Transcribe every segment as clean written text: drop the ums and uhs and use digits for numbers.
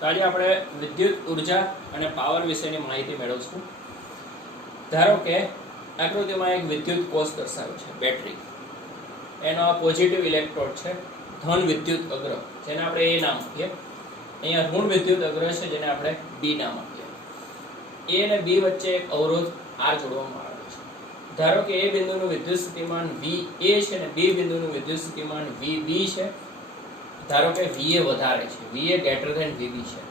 તો આજે આપણે વિદ્યુત ઉર્જા અને પાવર વિશેની માહિતી મેળવશું. ધારો કે આકૃતિમાં એક વિદ્યુત કોષ દર્શાવ્યો છે, બેટરી. એનો આ પોઝિટિવ ઇલેક્ટ્રોડ છે, ધન વિદ્યુત અગ્ર, જેને આપણે એ નામ આપીએ. અહીંયા ઋણ વિદ્યુત અગ્ર છે, જેને આપણે બી નામ આપીએ. એ અને બી વચ્ચે એક અવરોધ આર જોડવામાં આવેલો છે. ધારો કે એ બિંદુનું વિદ્યુત સ્થિતિમાન વી એ છે અને બી બિંદુનું વિદ્યુત સ્થિતિમાન વી બી છે. ધારો કે વીએ વધારે છે, વીએ ગ્રેટર ધેન વીબી છે,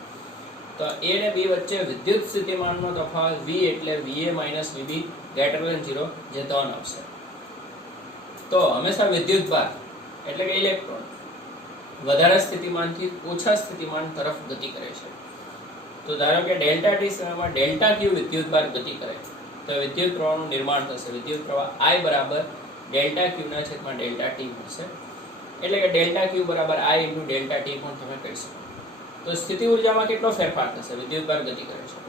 તો એ અને બી વચ્ચે વિદ્યુત સ્થિતિમાનનો તફાવત વી એટલે વીએ માઇનસ વીબી ગ્રેટર ધેન 0, જે ધન આવશે. તો હંમેશા વિદ્યુત ભાર એટલે કે ઇલેક્ટ્રોન વધારે સ્થિતિમાનથી ઓછા સ્થિતિમાન તરફ ગતિ કરે છે. તો ધારો કે ડેલ્ટા ટી સમયમાં ડેલ્ટા ક્યુ વિદ્યુત ભાર ગતિ કરે તો વિદ્યુત પ્રવાહનું નિર્માણ થશે. વિદ્યુત પ્રવાહ I બરાબર ડેલ્ટા ક્યુ ના છેદમાં ડેલ્ટા ટી મળશે. એટલે કે ડેલ્ટા ક્યુ બરાબર I ઇન્ટુ ડેલ્ટા ટી પણ તમે કહી શકો. તો સ્થિતિ ઉર્જામાં કેટલો ફેરફાર થશે? વિદ્યુત ભાર ગતિ કરે છે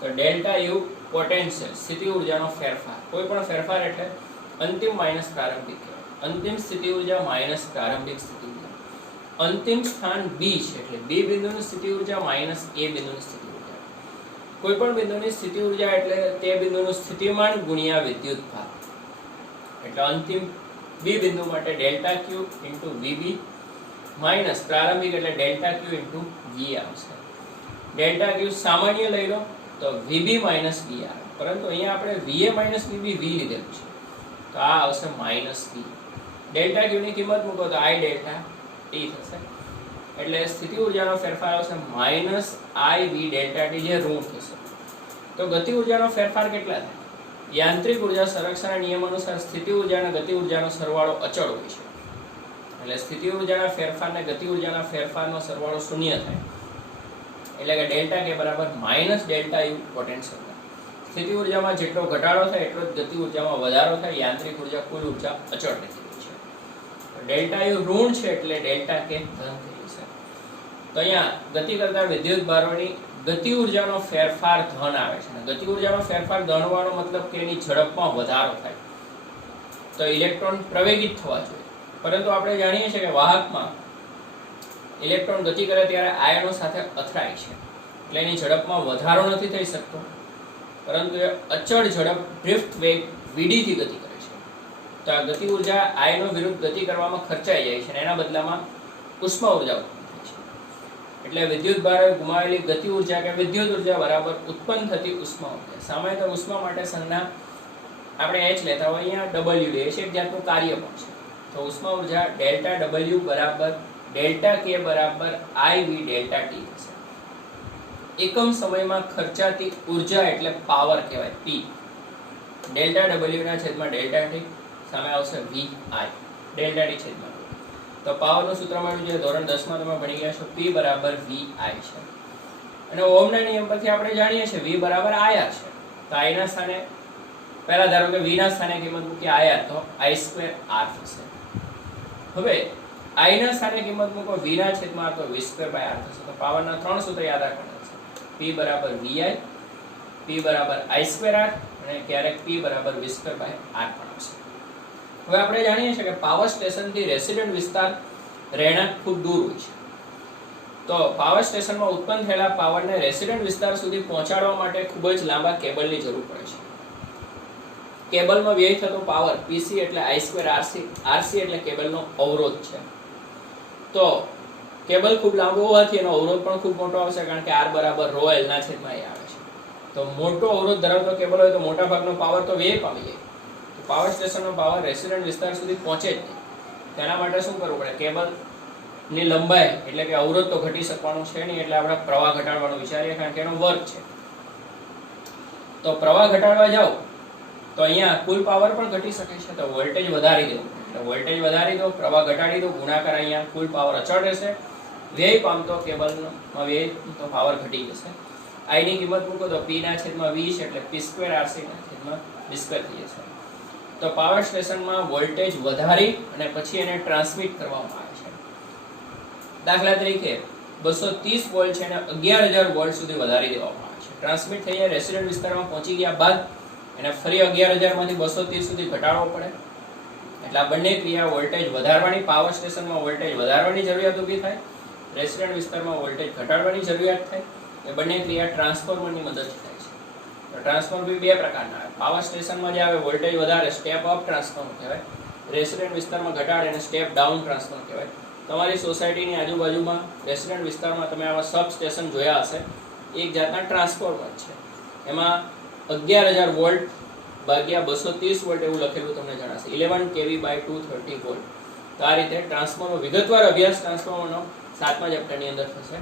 તો ડેલ્ટા યુ પોટેન્શિયલ, સ્થિતિ ઉર્જાનો ફેરફાર. કોઈ પણ ફેરફાર એટલે અંતિમ માઇનસ પ્રારંભિક કહેવાય. અંતિમ સ્થિતિ ઉર્જા માઇનસ પ્રારંભિક સ્થિતિ ઉર્જા. અંતિમ સ્થાન બી છે એટલે બી બિંદુની સ્થિતિ ઉર્જા માઇનસ એ બિંદુની સ્થિતિ ઉર્જા. કોઈ પણ બિંદુની સ્થિતિ ઉર્જા એટલે તે બિંદુનું સ્થિતિમાન ગુણ્યા વિદ્યુત ભાર. એટલે અંતિમ બી બિંદુ માટે ડેલ્ટા ક્યુ ઇન્ટુ વીબી માઇનસ પ્રારંભિક એટલે ડેલ્ટા ક્યુ ઇન્ટુ વી આવશે. ડેલ્ટા ક્યુ સામાન્ય લઈ લો તો વીબી માઇનસ વી આવે, પરંતુ અહીંયા આપણે વીએ માઇનસ વીબી વી લીધેલું છે તો આ આવશે માઇનસ વી. ડેલ્ટા ક્યુની કિંમત મૂકો તો આઈ ડેલ્ટા ટી થશે. એટલે સ્થિતિ ઉર્જાનો ફેરફાર આવશે માઇનસ આઈ વી ડેલ્ટા ટી, જે ઋણ થશે. તો ગતિ ઉર્જાનો ફેરફાર કેટલા થાય? યાંત્રિક ઉર્જા સંરક્ષણના નિયમ અનુસાર સ્થિતિ ઉર્જા અને ગતિ ઉર્જાનો સરવાળો અચળ હોય છે. એટલે સ્થિતિ ઉર્જાના ફેરફાર અને ગતિ ઉર્જાના ફેરફારનો સરવાળો શૂન્ય થાય. એટલે કે ડેલ્ટા કે બરાબર માઇનસ ડેલ્ટા યુ પોટેન્શિયલ. સ્થિતિ ઉર્જામાં જેટલો ઘટાડો થાય એટલો જ ગતિ ઉર્જામાં વધારો થાય. યાંત્રિક ઉર્જા કુલ ઉર્જા અચળ રહેતી હોય છે. ડેલ્ટા યુ ઋણ છે એટલે ડેલ્ટા કે ધન થઈ જશે. તો અહીંયા ગતિ કરતા વિદ્યુત ભારોની ગતિ ઉર્જાનો ફેરફાર ધન આવે છે. ગતિ ઉર્જાનો ફેરફાર ધન હોવાનો મતલબ કે એની ઝડપમાં વધારો થાય. તો ઇલેક્ટ્રોન પ્રવેગિત થવા જોઈએ, પરંતુ આપણે જાણીએ છીએ કે વાહકમાં ઇલેક્ટ્રોન ગતિ કરે ત્યારે આયનો સાથે અથડાય છે, એટલે એની ઝડપમાં વધારો નથી થઈ શકતો, પરંતુ એ અચળ ઝડપ ડ્રિફ્ટ વેગ વીડી થી ગતિ કરે છે. તો આ ગતિ ઉર્જા આયનો વિરુદ્ધ ગતિ કરવામાં ખર્ચાઈ જાય છે અને એના બદલામાં ઉષ્મા ઉર્જા ઉત્પન્ન થાય છે. એટલે વિદ્યુત ભારે ગુમાવેલી ગતિ ઉર્જા કે વિદ્યુત ઉર્જા બરાબર ઉત્પન્ન થતી ઉષ્મા ઉર્જા. સામાન્યતઃ ઉષ્મા માટે સંજ્ઞા આપણે H લેતા હોય, અહીંયા W લે છે, એક જાતનું કાર્ય પણ છે. તો ઉષ્મા ઉર્જા ડેલ્ટા W બરાબર ડેલ્ટા કે બરાબર I વી ડેલ્ટા ટી થશે. એકમ સમયમાં ખર્ચાતી ઉર્જા એટલે પાવર કહેવાય, P. ડેલ્ટા W ના છેદમાં ડેલ્ટા ટી, સામે આવશે VI ડેલ્ટા ટી છેદમાં. તો પાવરનું સૂત્ર મળ્યું છે, ધોરણ 10 માં તમે ભણી ગયા છો. P બરાબર VI છે. અને ઓહમના નિયમ પરથી આપણે જાણીએ છીએ V બરાબર IR છે. તો I ના સ્થાને પહેલા ધારો કે V ના સ્થાને કિંમત મૂકી IR, તો I2R થશે. હવે I ના સ્થાને કિંમત મૂકો V ના છેદમાં તો V2/R થશે. તો પાવરના ત્રણ સૂત્ર યાદ રાખવાના છે. P બરાબર VI, P બરાબર I2R અને ક્યારેક P બરાબર V2/R પણ આવશે. હવે આપણે જાણીએ છીએ કે પાવર સ્ટેશનથી રેસિડન્ટ વિસ્તાર રહેણાંક ખૂબ દૂર હોય છે. તો પાવર સ્ટેશનમાં ઉત્પન્ન થયેલા પાવરને રેસિડન્ટ વિસ્તાર સુધી પહોંચાડવા માટે ખૂબ જ લાંબા કેબલની જરૂર પડે છે. કેબલમાં વ્યય થતો પાવર PC એટલે I2RC, RC એટલે કેબલનો અવરોધ છે. તો કેબલ ખૂબ લાંબો હોવાથી એનો અવરોધ પણ ખૂબ મોટો આવશે, કારણ કે R બરાબર ρ L ના છેદમાં એ આવે છે. તો મોટો અવરોધ ધરાવતો કેબલ હોય તો મોટા ભાગનો પાવર તો વ્યય પામી જાય. તો પાવર સ્ટેશનનો પાવર રેસિડન્ટ વિસ્તાર સુધી પહોંચે જ નહીં. તેના માટે શું કરવું પડે? કેબલની લંબાઈ એટલે કે અવરોધ તો ઘટી શકવાનું છે નહીં, એટલે આપણે પ્રવાહ ઘટાડવાનું વિચારીએ, કારણ કે એનો વર્ક છે. તો પ્રવાહ ઘટાડવા જાઓ તો અહીંયા કુલ પાવર પણ ઘટી શકે છે. તો વોલ્ટેજ વધારી દો, એટલે વોલ્ટેજ વધારી દો, પ્રવાહ ઘટાડી દો, ગુણાકાર અહીંયા કુલ પાવર અચળ રહેશે. વ્યય પામતો કેબલમાં વ્યય તો પાવર ઘટી જશે. I ની કિંમત મૂકો તો P ના છેદમાં 20 એટલે P2RC ના છેદમાં V2 થઈ જશે. તો પાવર સ્ટેશનમાં વોલ્ટેજ વધારી અને પછી એને ટ્રાન્સમિટ કરવામાં આવે છે. દાખલા તરીકે 230 વોલ્ટ છે એને 11000 વોલ્ટ સુધી વધારી દેવામાં આવે છે. ટ્રાન્સમિટ થઈ જાય, રેસિડન્ટ વિસ્તારમાં પહોંચી ગયા બાદ એને ફરી 11000 માંથી 230 સુધી ઘટાડવો પડે. એટલે આ બંને ક્રિયા વોલ્ટેજ વધારવાની, પાવર સ્ટેશનમાં વોલ્ટેજ વધારવાની જરૂરિયાત ઊભી થાય. રેસિડેન્ટ વિસ્તારમાં વોલ્ટેજ ઘટાડવાની જરૂરિયાત થાય. એ બંને ક્રિયા ટ્રાન્સફોર્મરની મદદથી થાય છે. ટ્રાન્સફોર્મર બી બે પ્રકારના આવે. પાવર સ્ટેશનમાં જે આવે વોલ્ટેજ વધારે સ્ટેપ અપ ટ્રાન્સફોર્મર કહેવાય. રેસિડેન્ટ વિસ્તારમાં ઘટાડે અને સ્ટેપ ડાઉન ટ્રાન્સફોર્મર કહેવાય. તમારી સોસાયટીની આજુબાજુમાં રેસિડેન્ટ વિસ્તારમાં તમે આવા સબ સ્ટેશન જોયા હશે. એક જાતના ટ્રાન્સફોર્મર છે. એમાં 11,000 વોલ્ટ ભાગ્યા 230 વોલ્ટ એવું લખેલું તમને જણાશે. 11 kV by 230 વોલ્ટ. તો આ રીતે ટ્રાન્સફોર્મર વિગતવાર અભ્યાસ ટ્રાન્સફોર્મરનો 7મા ચેપ્ટરની અંદર થશે.